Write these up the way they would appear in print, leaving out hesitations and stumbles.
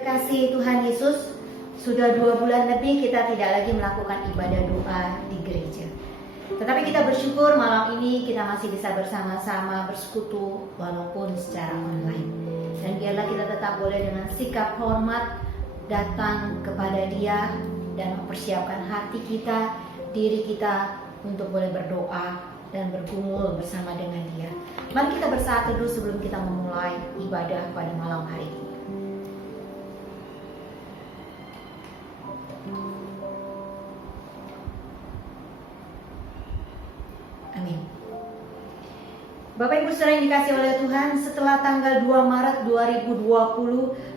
Terima kasih Tuhan Yesus, sudah 2 bulan lebih kita tidak lagi melakukan ibadah doa di gereja. Tetapi kita bersyukur malam ini kita masih bisa bersama-sama bersekutu walaupun secara online. Dan biarlah kita tetap boleh dengan sikap hormat datang kepada Dia dan mempersiapkan hati kita, diri kita untuk boleh berdoa dan bergumul bersama dengan Dia. Mari kita bersatu dulu sebelum kita memulai ibadah pada malam hari ini. Amin. Bapak Ibu saudara yang dikasihi oleh Tuhan, setelah tanggal 2 Maret 2020,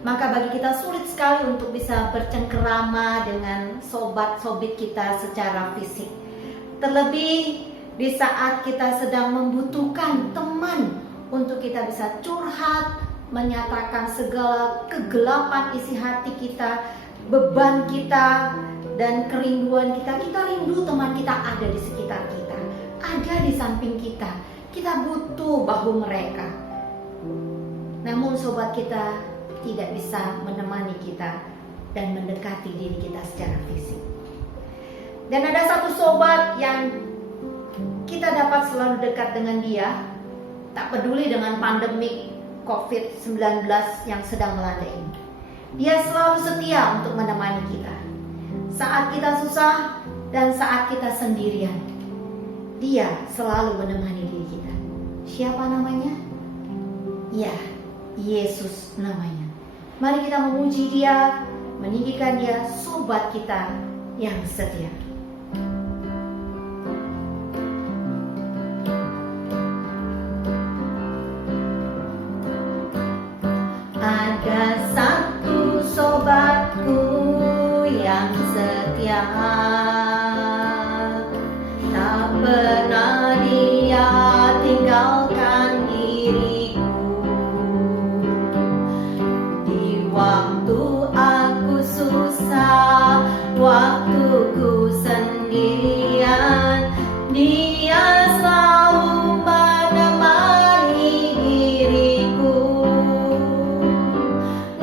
maka bagi kita sulit sekali untuk bisa bercengkerama dengan sobat-sobit kita secara fisik. Terlebih di saat kita sedang membutuhkan teman untuk kita bisa curhat, menyatakan segala kegelapan isi hati kita, beban kita, dan kerinduan kita. Kita rindu teman kita ada di sekitar kita, ada di samping kita. Kita butuh bahu mereka. Namun sobat kita tidak bisa menemani kita dan mendekati diri kita secara fisik. Dan ada satu sobat yang kita dapat selalu dekat dengan dia, tak peduli dengan pandemik COVID-19 yang sedang melanda ini. Dia selalu setia untuk menemani kita saat kita susah dan saat kita sendirian. Dia selalu menemani diri kita. Siapa namanya? Ya, Yesus namanya. Mari kita memuji Dia, meninggikan Dia, sobat kita yang setia. Ada satu sobatku yang setia, tak pernah dia tinggalkan diriku. Di waktu aku susah, waktuku sendirian, dia selalu menemani diriku.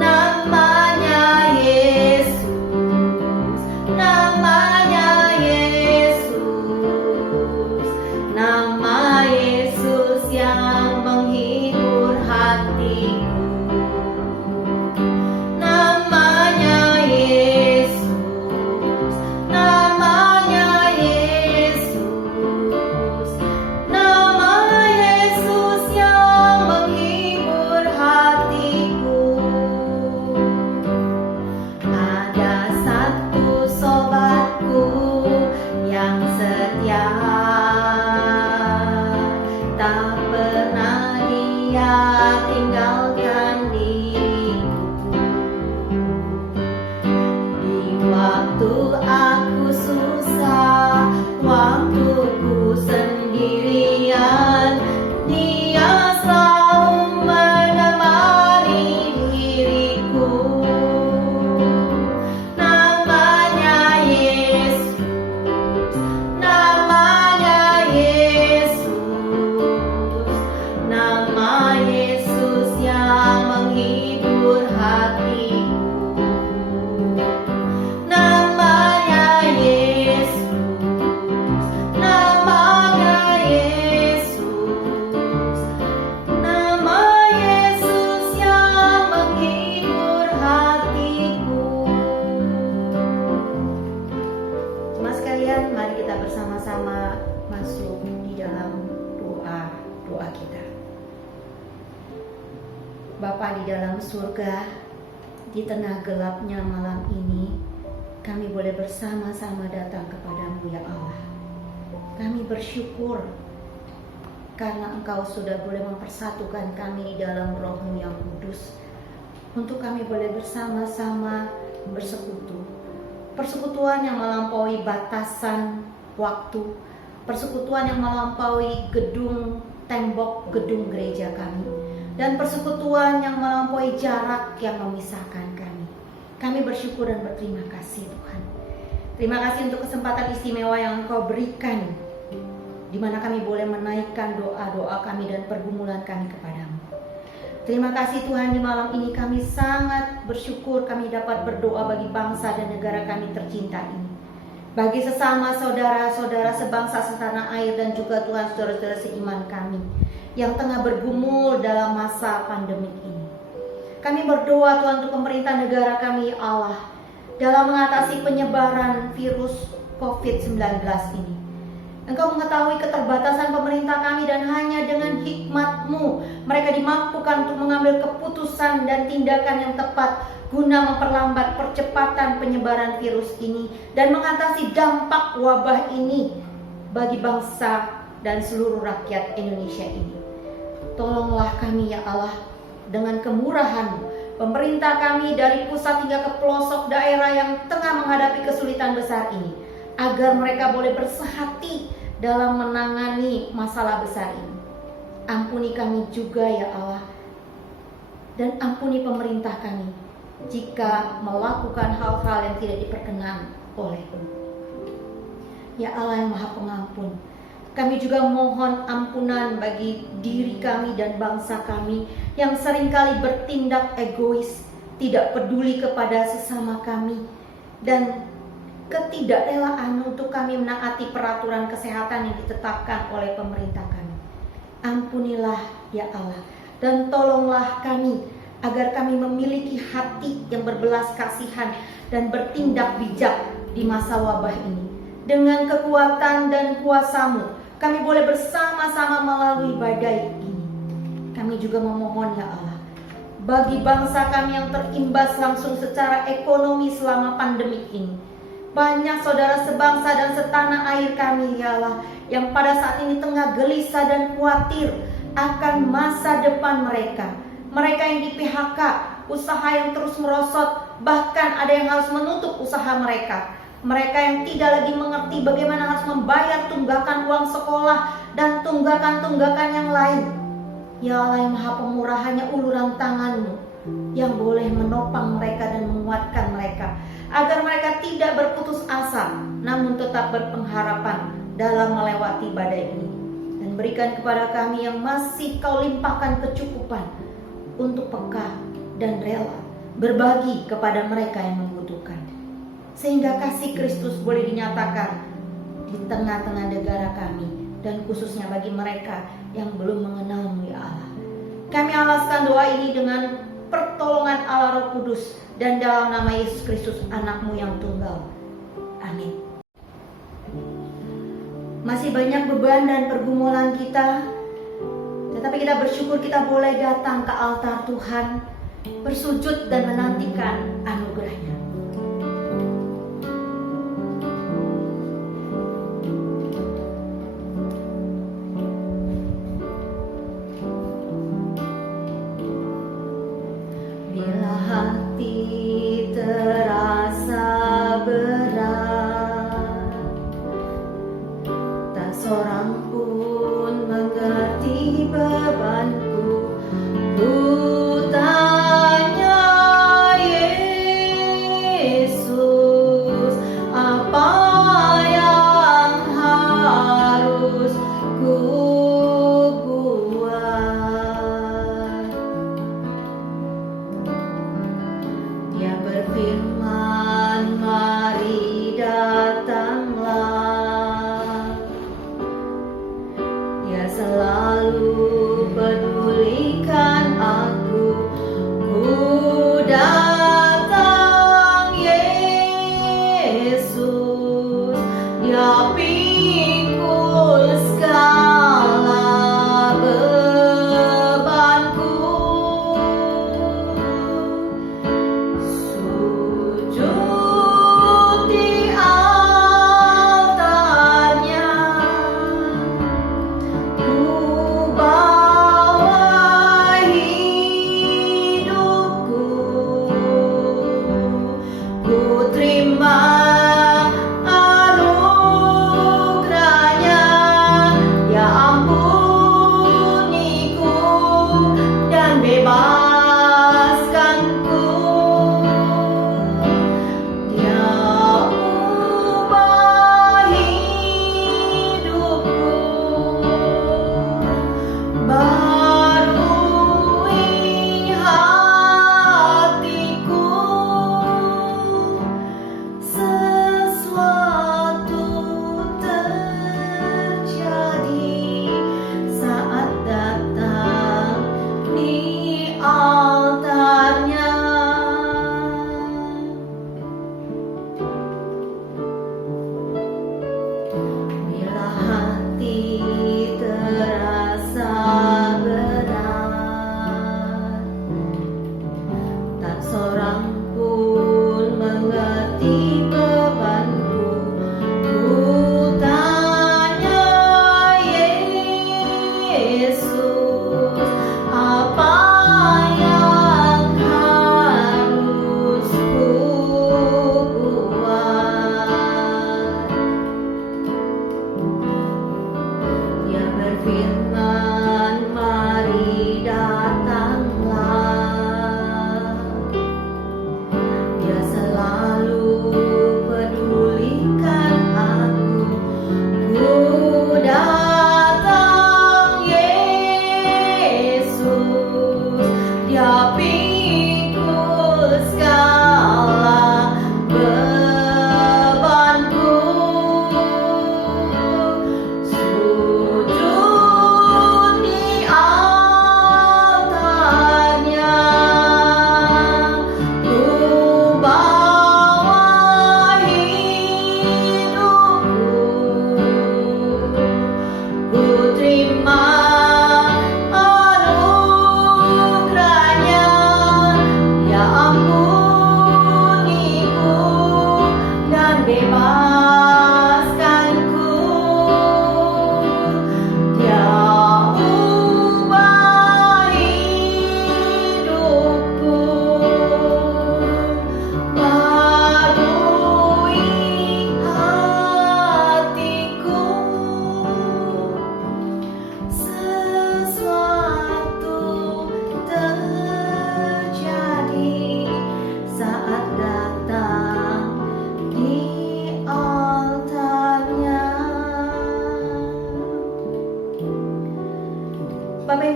Namanya Yesus, namanya Yesus, nama Yesus yang menghibur hatiku. Namanya Yesus, namanya Yesus, nama Yesus yang menghibur hatiku. Ada satu sobatku yang setia, tak pernah dia tinggalkan diriku. Di waktu aku susah, waktuku sendirian, dia selalu menemani diriku. Namanya Yesus, namanya Yesus, nama Yesus yang menghibur hatiku. Namanya Yesus, namanya Yesus, nama Yesus yang menghibur hatiku. Jemaat sekalian, mari kita bersama-sama masuk di dalam doa kita. Bapa di dalam surga, di tengah gelapnya malam ini, kami boleh bersama-sama datang kepadamu ya Allah. Kami bersyukur karena Engkau sudah boleh mempersatukan kami di dalam Roh-Mu yang kudus, untuk kami boleh bersama-sama bersekutu. Persekutuan yang melampaui batasan waktu, persekutuan yang melampaui gedung, tembok gedung gereja kami, dan persekutuan yang melampaui jarak yang memisahkan kami. Kami bersyukur dan berterima kasih Tuhan. Terima kasih untuk kesempatan istimewa yang Engkau berikan, di mana kami boleh menaikkan doa-doa kami dan pergumulan kami kepadamu. Terima kasih Tuhan, di malam ini kami sangat bersyukur kami dapat berdoa bagi bangsa dan negara kami tercinta ini. Bagi sesama saudara-saudara sebangsa setanah air dan juga Tuhan saudara-saudara seiman kami yang tengah bergumul dalam masa pandemik ini. Kami berdoa Tuhan untuk pemerintah negara kami ya Allah, dalam mengatasi penyebaran virus COVID-19 ini. Engkau mengetahui keterbatasan pemerintah kami dan hanya dengan hikmat-Mu mereka dimampukan untuk mengambil keputusan dan tindakan yang tepat guna memperlambat percepatan penyebaran virus ini dan mengatasi dampak wabah ini bagi bangsa dan seluruh rakyat Indonesia ini. Tolonglah kami ya Allah dengan kemurahan-Mu, pemerintah kami dari pusat hingga ke pelosok daerah yang tengah menghadapi kesulitan besar ini, agar mereka boleh bersehati dalam menangani masalah besar ini. Ampuni kami juga ya Allah, dan ampuni pemerintah kami jika melakukan hal-hal yang tidak diperkenan oleh-Mu. Ya Allah yang Maha Pengampun, kami juga mohon ampunan bagi diri kami dan bangsa kami yang seringkali bertindak egois, tidak peduli kepada sesama kami, dan ketidakrelaan untuk kami menaati peraturan kesehatan yang ditetapkan oleh pemerintah kami. Ampunilah ya Allah, dan tolonglah kami agar kami memiliki hati yang berbelas kasihan dan bertindak bijak di masa wabah ini. Dengan kekuatan dan kuasa-Mu, kami boleh bersama-sama melalui badai ini. Kami juga memohon ya Allah, bagi bangsa kami yang terimbas langsung secara ekonomi selama pandemik ini. Banyak saudara sebangsa dan setanah air kami ya Allah, yang pada saat ini tengah gelisah dan khawatir akan masa depan mereka. Mereka yang di PHK, usaha yang terus merosot, bahkan ada yang harus menutup usaha mereka. Mereka yang tidak lagi mengerti bagaimana harus membayar tunggakan uang sekolah dan tunggakan-tunggakan yang lain. Ya Allah yang Maha Pemurah, hanya uluran tangan-Mu yang boleh menopang mereka dan menguatkan mereka, agar mereka tidak berputus asa, namun tetap berpengharapan dalam melewati badai ini. Dan berikan kepada kami yang masih Kau limpahkan kecukupan untuk peka dan rela berbagi kepada mereka yang membutuhkan, sehingga kasih Kristus boleh dinyatakan di tengah-tengah negara kami, dan khususnya bagi mereka yang belum mengenal-Mu ya Allah. Kami alaskan doa ini dengan pertolongan Allah Roh Kudus dan dalam nama Yesus Kristus, anak-Mu yang tunggal. Amin. Masih banyak beban dan pergumulan kita, tetapi kita bersyukur kita boleh datang ke altar Tuhan, bersujud dan menantikan anugerah-Nya. Bila hati terasa berat, tak seorang pun mengerti bebanku, ku tanya Yesus, apa yang harus ku buat?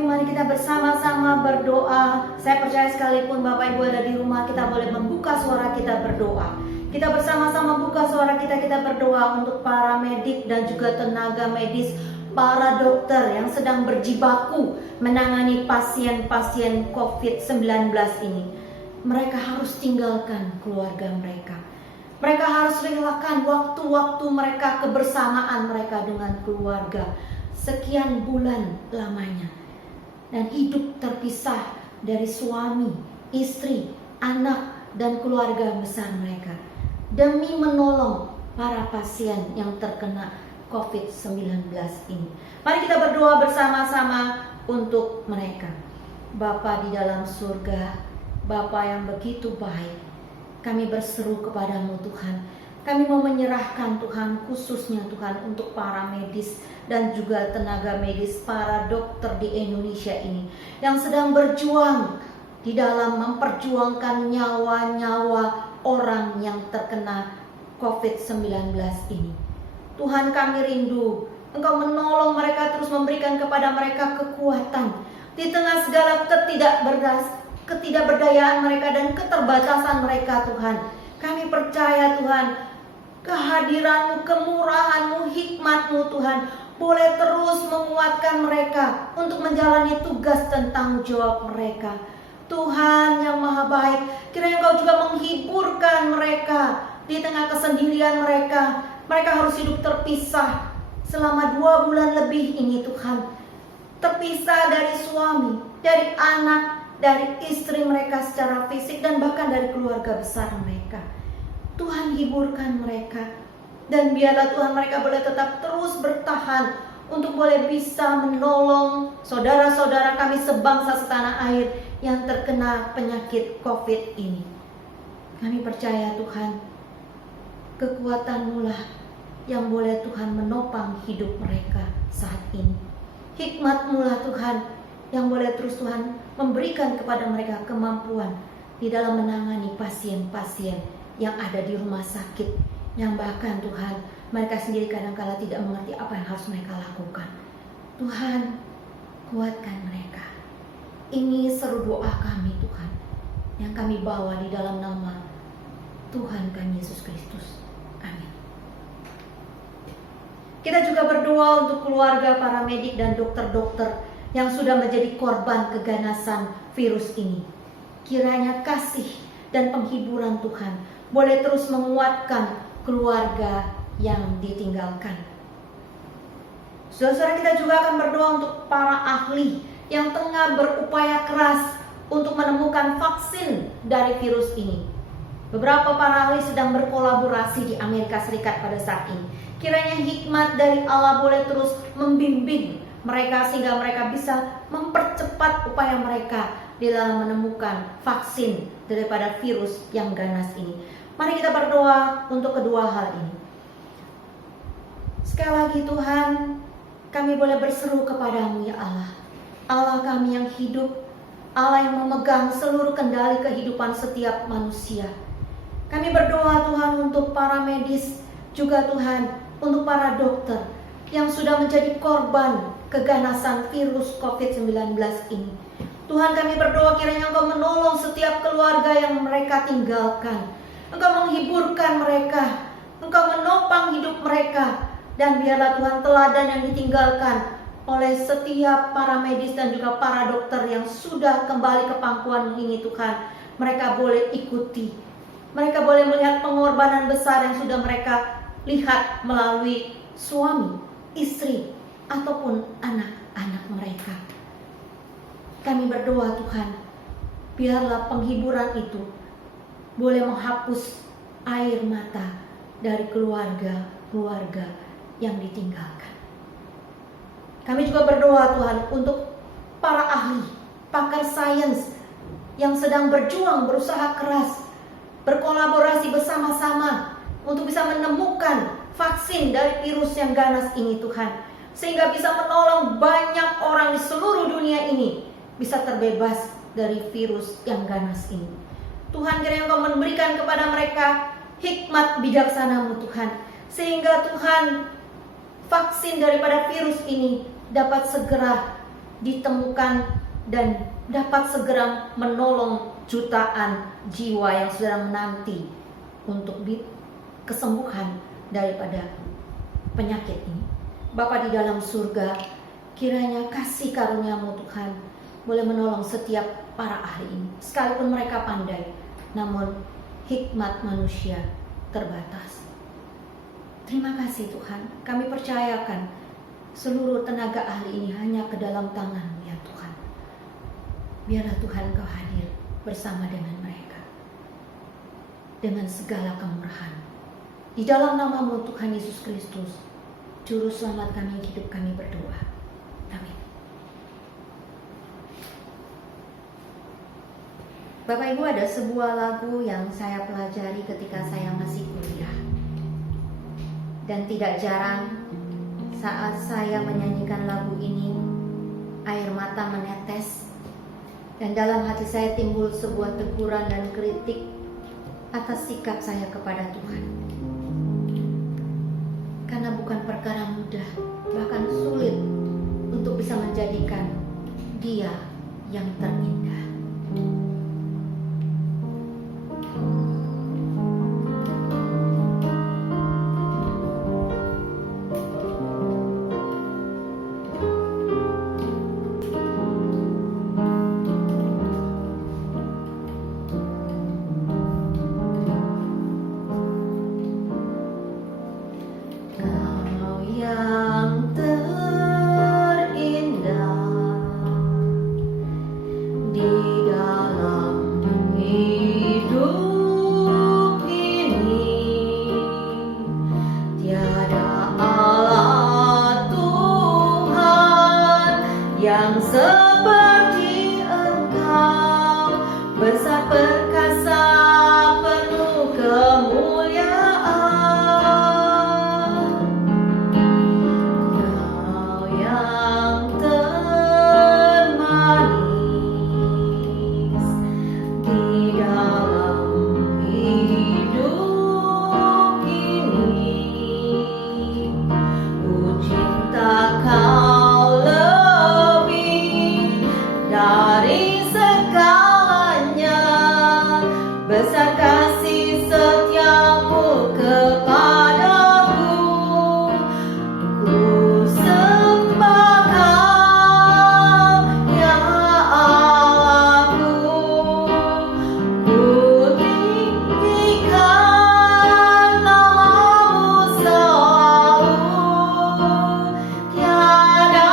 mari kita bersama-sama berdoa. Saya percaya sekalipun Bapak Ibu ada di rumah, kita boleh membuka suara kita berdoa. Kita bersama-sama buka suara kita berdoa untuk para medik dan juga tenaga medis, para dokter yang sedang berjibaku menangani pasien-pasien COVID-19 ini. Mereka harus tinggalkan keluarga mereka. Mereka harus relakan waktu-waktu mereka, kebersamaan mereka dengan keluarga sekian bulan lamanya, dan hidup terpisah dari suami, istri, anak, dan keluarga besar mereka demi menolong para pasien yang terkena COVID-19 ini. Mari kita berdoa bersama-sama untuk mereka. Bapa di dalam surga, Bapa yang begitu baik, kami berseru kepadamu Tuhan. Kami mau menyerahkan Tuhan, khususnya Tuhan untuk para medis dan juga tenaga medis, para dokter di Indonesia ini yang sedang berjuang di dalam memperjuangkan nyawa-nyawa orang yang terkena COVID-19 ini. Tuhan, kami rindu Engkau menolong mereka, terus memberikan kepada mereka kekuatan di tengah segala ketidakberdayaan mereka dan keterbatasan mereka. Tuhan, kami percaya Tuhan, kehadiran-Mu, kemurahan-Mu, hikmat-Mu Tuhan boleh terus menguatkan mereka untuk menjalani tugas dan tanggung jawab mereka. Tuhan yang maha baik, kiranya Engkau juga menghiburkan mereka di tengah kesendirian mereka. Mereka harus hidup terpisah selama 2 bulan lebih ini Tuhan. Terpisah dari suami, dari anak, dari istri mereka secara fisik, dan bahkan dari keluarga besar mereka. Tuhan, hiburkan mereka, dan biarlah Tuhan mereka boleh tetap terus bertahan untuk boleh bisa menolong saudara-saudara kami sebangsa setanah air yang terkena penyakit COVID ini. Kami percaya Tuhan, kekuatan-Mu lah yang boleh Tuhan menopang hidup mereka saat ini. Hikmat-Mu lah Tuhan yang boleh terus Tuhan memberikan kepada mereka kemampuan di dalam menangani pasien-pasien yang ada di rumah sakit, yang bahkan Tuhan mereka sendiri kadang-kala tidak mengerti apa yang harus mereka lakukan. Tuhan, kuatkan mereka. Ini seru doa kami Tuhan, yang kami bawa di dalam nama Tuhan kami Yesus Kristus. Amin. Kita juga berdoa untuk keluarga para medik dan dokter-dokter yang sudah menjadi korban keganasan virus ini. Kiranya kasih dan penghiburan Tuhan boleh terus menguatkan keluarga yang ditinggalkan. Saudara-saudara, kita juga akan berdoa untuk para ahli yang tengah berupaya keras untuk menemukan vaksin dari virus ini. Beberapa para ahli sedang berkolaborasi di Amerika Serikat pada saat ini. Kiranya hikmat dari Allah boleh terus membimbing mereka sehingga mereka bisa mempercepat upaya mereka di dalam menemukan vaksin daripada virus yang ganas ini. Mari kita berdoa untuk kedua hal ini. Sekali lagi Tuhan, kami boleh berseru kepadamu ya Allah. Allah kami yang hidup, Allah yang memegang seluruh kendali kehidupan setiap manusia. Kami berdoa Tuhan untuk para medis, juga Tuhan untuk para dokter yang sudah menjadi korban keganasan virus COVID-19 ini. Tuhan, kami berdoa kiranya Engkau menolong setiap keluarga yang mereka tinggalkan. Engkau menghiburkan mereka, Engkau menopang hidup mereka, dan biarlah Tuhan teladan yang ditinggalkan oleh setiap para medis dan juga para dokter yang sudah kembali ke pangkuan ini Tuhan, mereka boleh ikuti. Mereka boleh melihat pengorbanan besar yang sudah mereka lihat melalui suami, istri, ataupun anak-anak mereka. Kami berdoa Tuhan, biarlah penghiburan itu boleh menghapus air mata dari keluarga-keluarga yang ditinggalkan. Kami juga berdoa Tuhan untuk para ahli, pakar sains yang sedang berjuang, berusaha keras, berkolaborasi bersama-sama untuk bisa menemukan vaksin dari virus yang ganas ini Tuhan, sehingga bisa menolong banyak orang di seluruh dunia ini bisa terbebas dari virus yang ganas ini. Tuhan, kiranya Engkau memberikan kepada mereka hikmat bijaksana-Mu Tuhan, sehingga Tuhan vaksin daripada virus ini dapat segera ditemukan dan dapat segera menolong jutaan jiwa yang sedang menanti untuk kesembuhan daripada penyakit ini. Bapa di dalam surga, kiranya kasih karunia-Mu Tuhan boleh menolong setiap para ahli ini, sekalipun mereka pandai, namun hikmat manusia terbatas. Terima kasih Tuhan, kami percayakan seluruh tenaga ahli ini hanya ke dalam tangan-Mu ya Tuhan. Biarlah Tuhan Engkau hadir bersama dengan mereka dengan segala kemurahan. Di dalam nama-Mu Tuhan Yesus Kristus, Juru Selamat kami, hidup kami berdoa. Amin. Bapak Ibu, ada sebuah lagu yang saya pelajari ketika saya masih kuliah. Dan tidak jarang saat saya menyanyikan lagu ini, air mata menetes, dan dalam hati saya timbul sebuah teguran dan kritik atas sikap saya kepada Tuhan. Karena bukan perkara mudah, bahkan sulit untuk bisa menjadikan Dia yang terindah. Yang seperti Engkau, besar perkasa penuh kemuliaan. Kau yang termanis di dalam hidup ini, ku cinta Kau dari segalanya, besar kasih setiamu kepadaku. Ku sembah Kau ya Allahku, ku tinggikan nama-Mu selalu. Tiada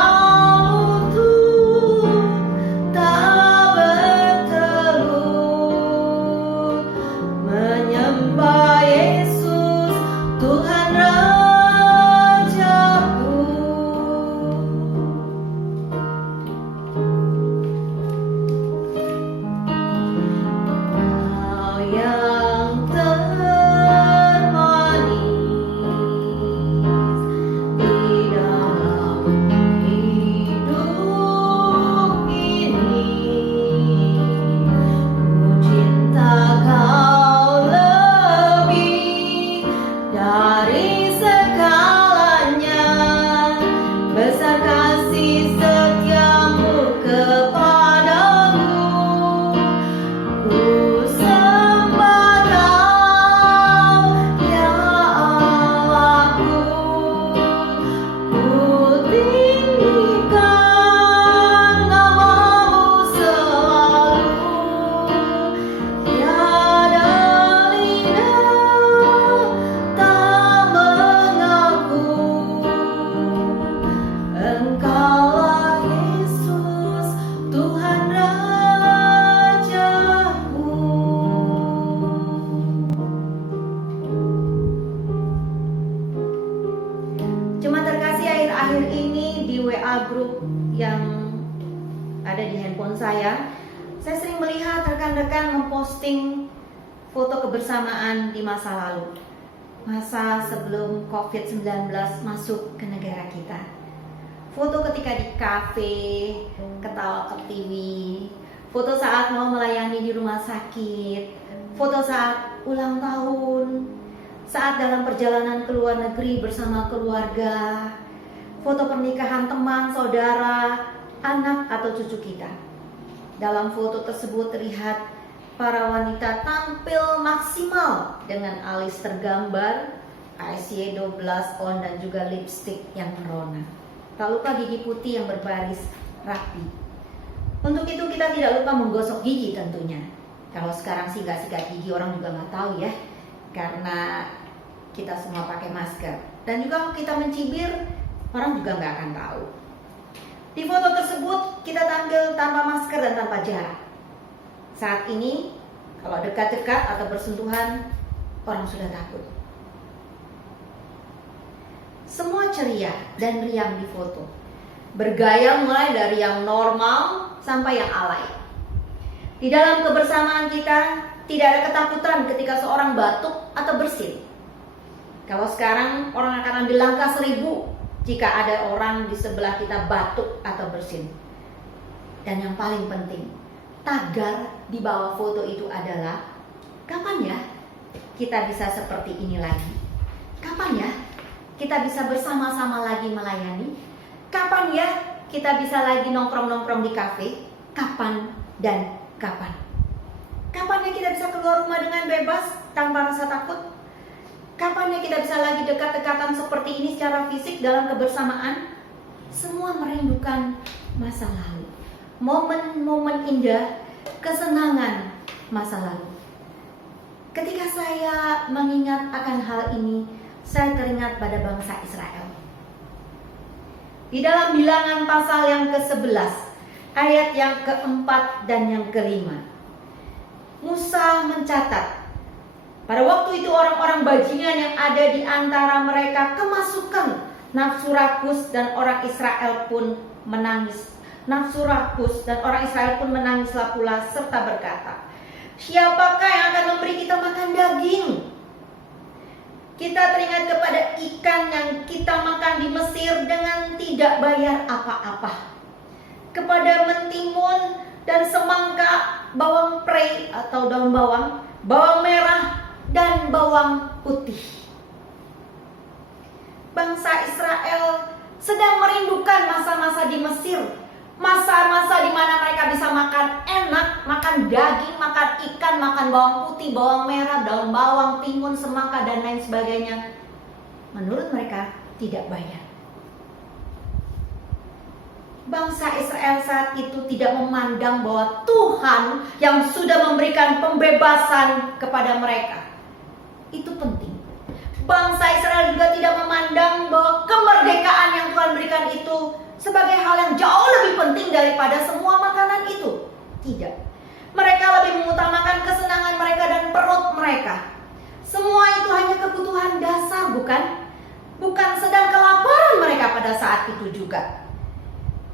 mutu tak bertelut menyembah Yesus Tuhan Rajaku. Kau yang termanis di dalam hidup ini, ku cinta Kau lebih dari segalanya, besar kasih setiamu kepadaku. Ku sembah Kau ya Allahku, ku tinggikan nama-Mu selalu. Tiada lidah tak mengaku Engkaulah Yesus Tuhan Rajaku. Jemaat terkasih, akhir-akhir ini di WA group yang ada di handphone saya sering melihat rekan-rekan memposting foto kebersamaan di masa lalu, masa sebelum COVID-19 masuk ke negara kita. Foto ketika di kafe, ketawa ke TV, foto saat mau melayani di rumah sakit, foto saat ulang tahun, saat dalam perjalanan ke luar negeri bersama keluarga, foto pernikahan teman, saudara, anak atau cucu kita. Dalam foto tersebut terlihat para wanita tampil maksimal dengan alis tergambar, eyeshadow, blush on, dan juga lipstick yang merona. Tak lupa gigi putih yang berbaris rapi. Untuk itu kita tidak lupa menggosok gigi tentunya. Kalau sekarang sih gak sikat gigi orang juga nggak tahu ya, karena kita semua pakai masker. Dan juga kalau kita mencibir, orang juga nggak akan tahu. Di foto tersebut kita tampil tanpa masker dan tanpa jarak. Saat ini kalau dekat-dekat atau bersentuhan, orang sudah takut. Semua ceria dan riang di foto. Bergaya mulai dari yang normal sampai yang alay. Di dalam kebersamaan kita tidak ada ketakutan ketika seorang batuk atau bersin. Kalau sekarang orang akan ambil langkah 1000 jika ada orang di sebelah kita batuk atau bersin. Dan yang paling penting, tagar di bawah foto itu adalah, kapan ya kita bisa seperti ini lagi? Kapan ya kita bisa bersama-sama lagi melayani? Kapan ya kita bisa lagi nongkrong-nongkrong di kafe? Kapan dan kapan? Kapan ya kita bisa keluar rumah dengan bebas tanpa rasa takut? Kapan ya kita bisa lagi dekat-dekatan seperti ini secara fisik dalam kebersamaan? Semua merindukan masa lalu, momen-momen indah, kesenangan masa lalu. Ketika saya mengingat akan hal ini, saya teringat pada bangsa Israel. Di dalam Bilangan pasal yang ke-11, ayat yang ke-4 dan yang ke-5, Musa mencatat, pada waktu itu orang-orang bajingan yang ada di antara mereka kemasukan nafsu rakus, dan orang Israel pun menangis. Nafsu rakus dan orang Israel pun menangislah pula serta berkata, siapakah yang akan memberi kita makan daging? Kita teringat kepada ikan yang kita makan di Mesir dengan tidak bayar apa-apa, kepada mentimun dan semangka, bawang prei atau daun bawang, bawang merah, dan bawang putih. Bangsa Israel sedang merindukan masa-masa di Mesir, masa-masa di mana mereka bisa makan enak, makan daging, makan ikan, makan bawang putih, bawang merah, daun bawang, timun, semangka, dan lain sebagainya. Menurut mereka tidak bayar. Bangsa Israel saat itu tidak memandang bahwa Tuhan yang sudah memberikan pembebasan kepada mereka. Itu penting. Bangsa Israel juga tidak memandang bahwa kemerdekaan yang Tuhan berikan itu sebagai hal yang jauh lebih penting daripada semua makanan itu. Tidak. Mereka lebih mengutamakan kesenangan mereka dan perut mereka. Semua itu hanya kebutuhan dasar, bukan? Bukan sedang kelaparan mereka pada saat itu juga.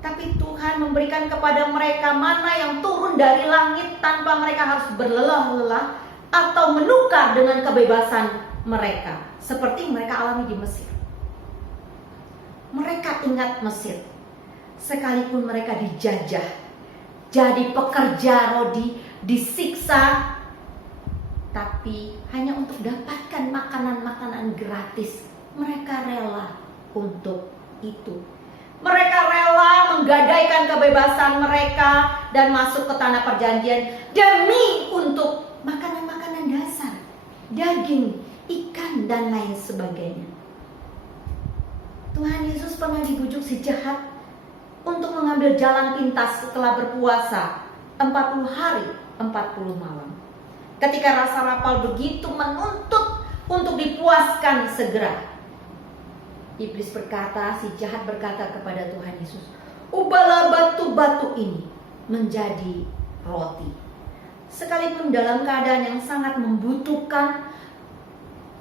Tapi Tuhan memberikan kepada mereka mana yang turun dari langit tanpa mereka harus berlelah-lelah atau menukar dengan kebebasan mereka, seperti mereka alami di Mesir. Mereka ingat Mesir, sekalipun mereka dijajah, jadi pekerja rodi, disiksa, tapi hanya untuk dapatkan makanan-makanan gratis, mereka rela untuk itu. Mereka rela menggadaikan kebebasan mereka dan masuk ke tanah perjanjian demi untuk makanan-makanan dasar, daging, ikan, dan lain sebagainya. Tuhan Yesus pernah dibujuk si jahat untuk mengambil jalan pintas setelah berpuasa 40 hari 40 malam. Ketika rasa lapar begitu menuntut untuk dipuaskan segera, iblis berkata, si jahat berkata kepada Tuhan Yesus, ubahlah batu-batu ini menjadi roti. Sekalipun dalam keadaan yang sangat membutuhkan,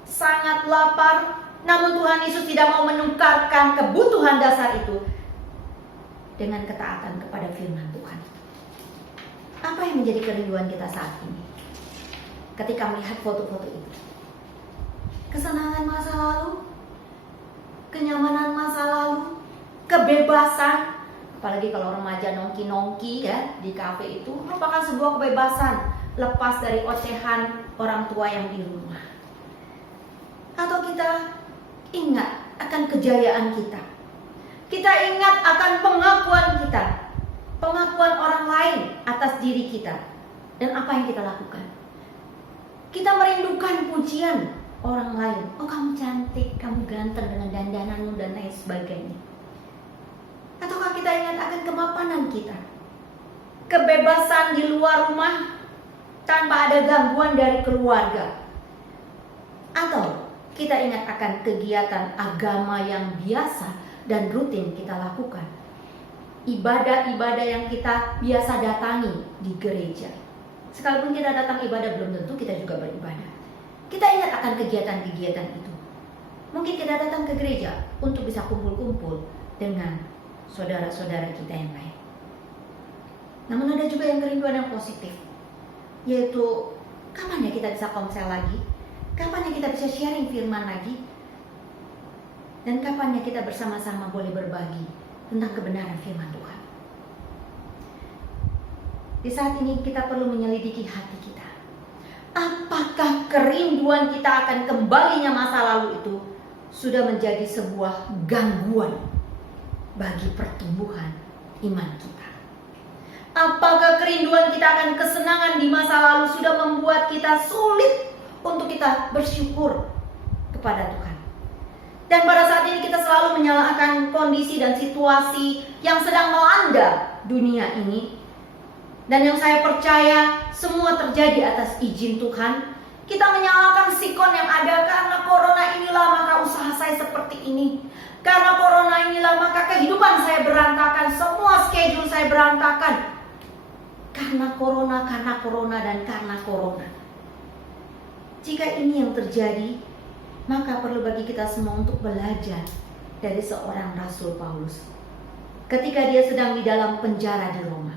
sangat lapar, namun Tuhan Yesus tidak mau menukarkan kebutuhan dasar itu dengan ketaatan kepada firman Tuhan. Apa yang menjadi kerinduan kita saat ini ketika melihat foto-foto itu? Kesenangan masa lalu, kenyamanan masa lalu, kebebasan. Apalagi kalau remaja nongki-nongki ya di kafe, itu merupakan sebuah kebebasan, lepas dari ocehan orang tua yang di rumah. Atau kita ingat akan kejayaan kita, kita ingat akan pengakuan kita, pengakuan orang lain atas diri kita dan apa yang kita lakukan. Kita merindukan pujian orang lain. Oh, kamu cantik, kamu ganteng dengan dandananmu dan lain sebagainya. Ataukah kita ingat akan kemapanan kita, kebebasan di luar rumah tanpa ada gangguan dari keluarga? Atau kita ingat akan kegiatan agama yang biasa dan rutin kita lakukan, ibadah-ibadah yang kita biasa datangi di gereja? Sekalipun kita datang ibadah, belum tentu kita juga beribadah. Kita ingat akan kegiatan-kegiatan itu. Mungkin kita datang ke gereja untuk bisa kumpul-kumpul dengan saudara-saudara kita yang lain. Namun ada juga yang kerinduan yang positif, yaitu kapan ya kita bisa konsel lagi? Kapan ya kita bisa sharing firman lagi? Dan kapan ya kita bersama-sama boleh berbagi tentang kebenaran firman Tuhan? Di saat ini kita perlu menyelidiki hati kita. Apakah kerinduan kita akan kembalinya masa lalu itu sudah menjadi sebuah gangguan bagi pertumbuhan iman kita? Apakah kerinduan kita akan kesenangan di masa lalu sudah membuat kita sulit untuk kita bersyukur kepada Tuhan? Dan pada saat ini kita selalu menyalahkan kondisi dan situasi yang sedang melanda dunia ini. Dan yang saya percaya semua terjadi atas izin Tuhan. Kita menyalahkan sikon yang ada, karena corona inilah maka usaha saya seperti ini. Karena corona inilah maka kehidupan saya berantakan, semua schedule saya berantakan. Karena corona, dan karena corona. Jika ini yang terjadi, maka perlu bagi kita semua untuk belajar dari seorang Rasul Paulus. Ketika dia sedang di dalam penjara di Roma,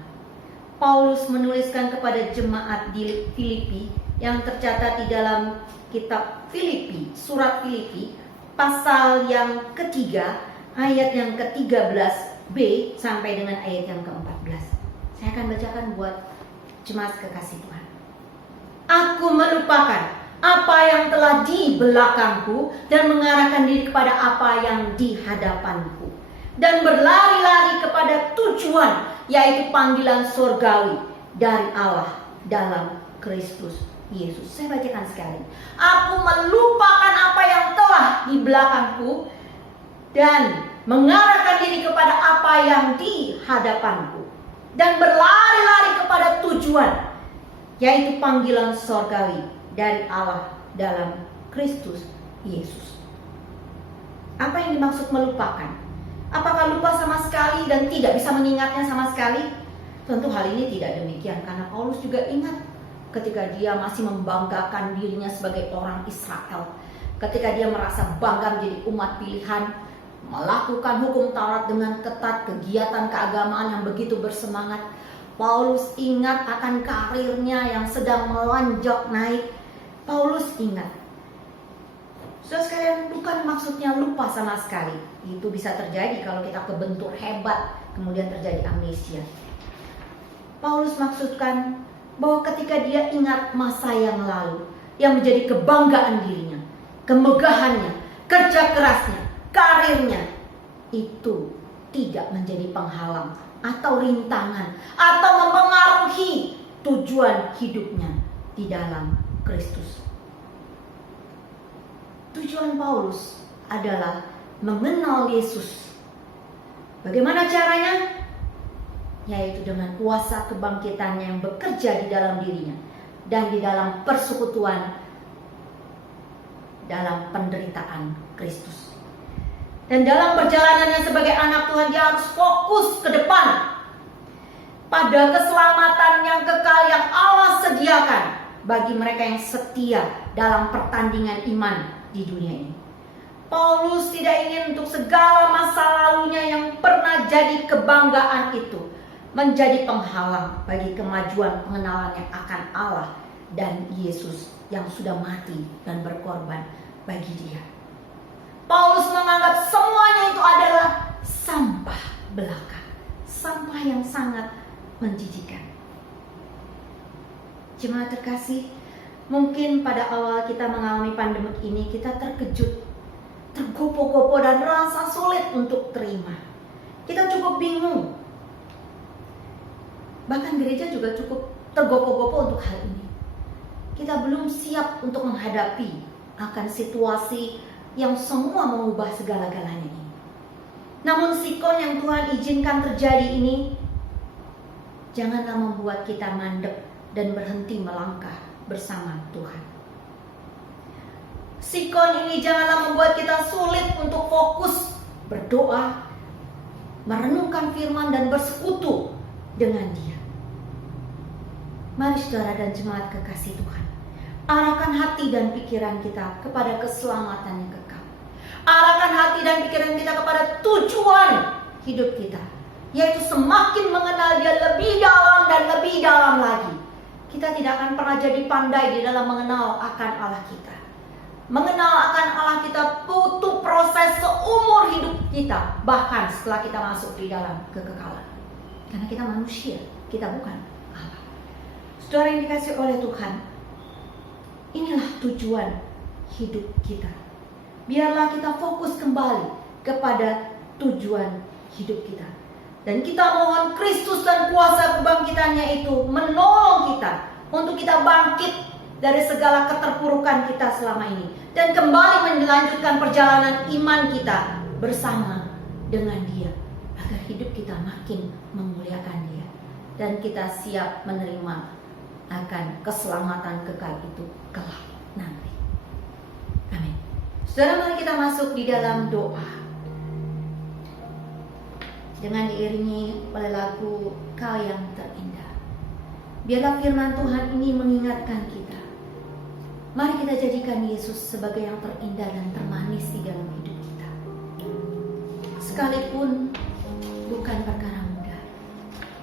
Paulus menuliskan kepada jemaat di Filipi yang tercatat di dalam kitab Filipi, surat Filipi, pasal yang ketiga, ayat yang ke-13b sampai dengan ayat yang ke-14. Saya akan bacakan buat jemaat kekasih Tuhan. Aku melupakan apa yang telah di belakangku dan mengarahkan diri kepada apa yang di hadapanku, dan berlari-lari kepada tujuan, yaitu panggilan surgawi dari Allah dalam Kristus Yesus. Saya bacakan sekali. Aku melupakan apa yang telah di belakangku dan mengarahkan diri kepada apa yang di hadapanku, dan berlari-lari kepada tujuan, yaitu panggilan surgawi dari Allah dalam Kristus Yesus. Apa yang dimaksud melupakan? Apakah lupa sama sekali dan tidak bisa mengingatnya sama sekali? Tentu hal ini tidak demikian, karena Paulus juga ingat ketika dia masih membanggakan dirinya sebagai orang Israel. Ketika dia merasa bangga menjadi umat pilihan, melakukan hukum Taurat dengan ketat, kegiatan keagamaan yang begitu bersemangat. Paulus ingat akan karirnya yang sedang melonjak naik. Paulus ingat. Saudara sekalian, bukan maksudnya lupa sama sekali. Itu bisa terjadi kalau kita kebentur hebat, kemudian terjadi amnesia. Paulus maksudkan bahwa ketika dia ingat masa yang lalu, yang menjadi kebanggaan dirinya, kemegahannya, kerja kerasnya, karirnya, itu tidak menjadi penghalang atau rintangan atau mempengaruhi tujuan hidupnya di dalam Kristus. Tujuan Paulus adalah mengenal Yesus. Bagaimana caranya? Yaitu dengan kuasa kebangkitannya yang bekerja di dalam dirinya dan di dalam persekutuan dalam penderitaan Kristus. Dan dalam perjalanannya sebagai anak Tuhan, dia harus fokus ke depan pada keselamatan yang kekal yang Allah sediakan bagi mereka yang setia dalam pertandingan iman di dunia ini. Paulus tidak ingin untuk segala masa lalunya yang pernah jadi kebanggaan itu menjadi penghalang bagi kemajuan pengenalannya akan Allah dan Yesus yang sudah mati dan berkorban bagi dia. Paulus menganggap semuanya itu adalah sampah belaka, sampah yang sangat menjijikkan. Jemaat terkasih, mungkin pada awal kita mengalami pandemi ini kita terkejut, tergopoh-gopoh dan rasa sulit untuk terima. Kita cukup bingung. Bahkan gereja juga cukup tergopoh-gopoh untuk hal ini. Kita belum siap untuk menghadapi akan situasi yang semua mengubah segala-galanya ini. Namun sikon yang Tuhan izinkan terjadi ini janganlah membuat kita mandek dan berhenti melangkah bersama Tuhan. Sikon ini janganlah membuat kita sulit untuk fokus berdoa, merenungkan firman dan bersekutu dengan Dia. Mari saudara dan jemaat kekasih Tuhan, arahkan hati dan pikiran kita kepada keselamatan yang kekal. Arahkan hati dan pikiran kita kepada tujuan hidup kita, yaitu semakin mengenal Dia lebih dalam dan lebih dalam lagi. Kita tidak akan pernah jadi pandai di dalam mengenal akan Allah kita. Mengenal akan Allah kita butuh proses seumur hidup kita, bahkan setelah kita masuk di dalam kekekalan. Karena kita manusia, kita bukan Allah. Saudara yang dikasih oleh Tuhan, inilah tujuan hidup kita. Biarlah kita fokus kembali kepada tujuan hidup kita. Dan kita mohon Kristus dan kuasa kebangkitannya itu menolong kita untuk kita bangkit dari segala keterpurukan kita selama ini, dan kembali melanjutkan perjalanan iman kita bersama dengan Dia, agar hidup kita makin memuliakan Dia, dan kita siap menerima akan keselamatan kekal itu kelak nanti. Amin. Saudara, mari kita masuk di dalam doa dengan diiringi oleh lagu Kau yang Terindah. Biarlah firman Tuhan ini mengingatkan kita. Mari kita jadikan Yesus sebagai yang terindah dan termanis di dalam hidup kita. Sekalipun bukan perkara mudah.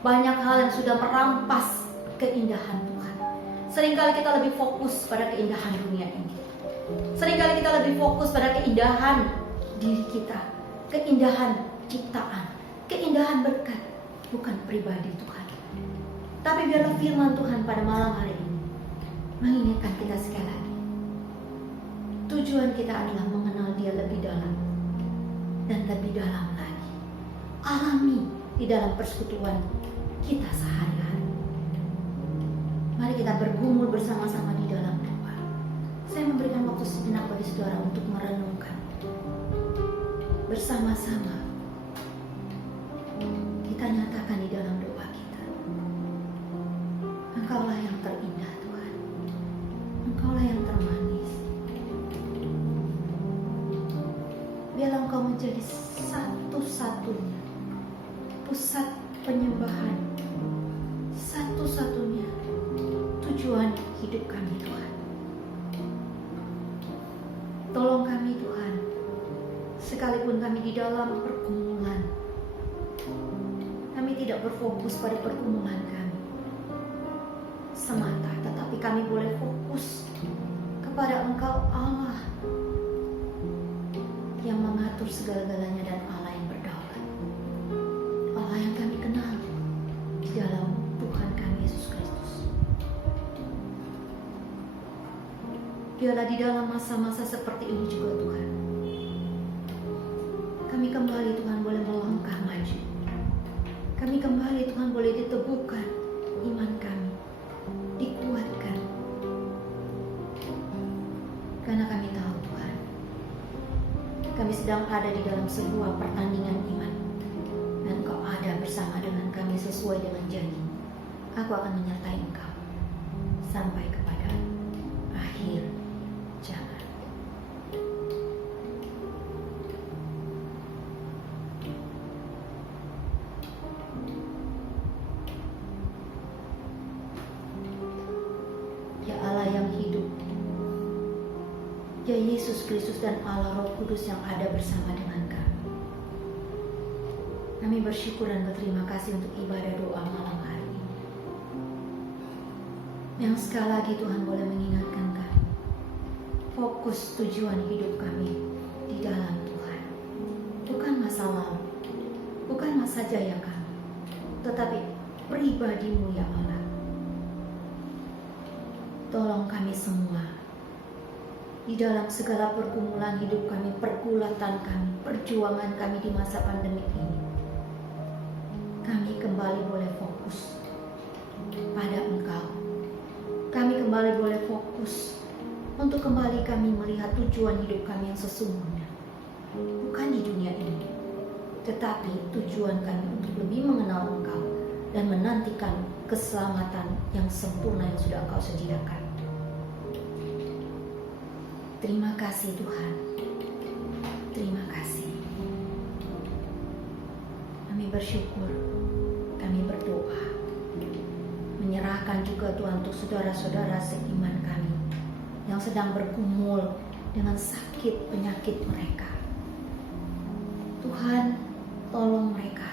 Banyak hal yang sudah merampas keindahan Tuhan. Seringkali kita lebih fokus pada keindahan dunia ini. Seringkali kita lebih fokus pada keindahan diri kita, keindahan ciptaan, keindahan berkat, bukan pribadi Tuhan. Tapi biarlah firman Tuhan pada malam hari ini mengingatkan kita sekali lagi. Tujuan kita adalah mengenal Dia lebih dalam dan lebih dalam lagi. Alami di dalam persekutuan kita sehari-hari. Mari kita bergumul bersama-sama di dalam doa. Saya memberikan waktu sejenak bagi saudara untuk merenungkan bersama-sama. Kita nyatakan di dalam doa kita, Engkaulah yang terindah Tuhan, Engkaulah yang termanis. Biarlah Engkau menjadi satu-satunya pusat penyembahan, satu-satunya tujuan hidup kami Tuhan. Tolong kami Tuhan, sekalipun kami di dalam pergumulan, kami tidak berfokus pada pergumulan kami semata, tetapi kami boleh fokus kepada Engkau Allah yang mengatur segala-galanya dan Allah yang berdaulat, Allah yang kami kenal di dalam Tuhan kami Yesus Kristus. Biarlah di dalam masa-masa seperti ini juga Tuhan, kami kembali Tuhan boleh melangkah maju. Kami kembali Tuhan boleh diteguhkan iman kami, dikuatkan. Karena kami tahu Tuhan, kami sedang ada di dalam sebuah pertandingan iman, dan Engkau ada bersama dengan kami sesuai dengan janji. Aku akan menyertai Engkau sampai kepada akhir zaman. Ya Allah yang hidup, ya Yesus Kristus dan Allah Roh Kudus yang ada bersama dengan kami. Kami bersyukur dan berterima kasih untuk ibadah doa malam hari ini, yang sekali lagi Tuhan boleh mengingatkan kami fokus tujuan hidup kami di dalam Tuhan. Bukan masa lalu, bukan masa jaya kami, tetapi pribadi-Mu ya Allah. Tolong kami semua di dalam segala pergumulan hidup kami, pergulatan kami, perjuangan kami di masa pandemi ini. Kami kembali boleh fokus kembali boleh fokus untuk kembali kami melihat tujuan hidup kami yang sesungguhnya. Bukan di dunia ini, tetapi tujuan kami untuk lebih mengenal Engkau dan menantikan keselamatan yang sempurna yang sudah Engkau sediakan. Terima kasih Tuhan. Terima kasih. Kami bersyukur, kami berdoa, menyerahkan juga Tuhan untuk saudara-saudara seiman kami yang sedang bergumul dengan sakit penyakit mereka. Tuhan, tolong mereka,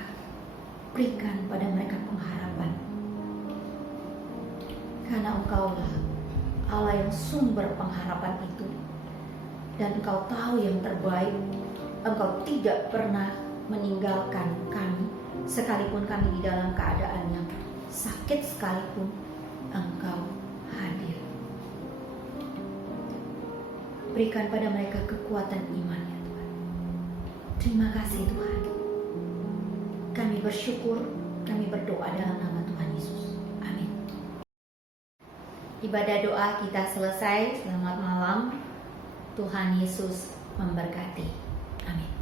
berikan pada mereka pengharapan. Karena Engkaulah Allah yang sumber pengharapan itu. Dan Engkau tahu yang terbaik. Engkau tidak pernah meninggalkan kami, sekalipun kami di dalam keadaan yang sakit sekalipun, Engkau hadir. Berikan pada mereka kekuatan iman ya Tuhan. Terima kasih Tuhan. Kami bersyukur, kami berdoa dalam nama Tuhan Yesus. Amin. Ibadah doa kita selesai. Selamat malam. Tuhan Yesus memberkati. Amin.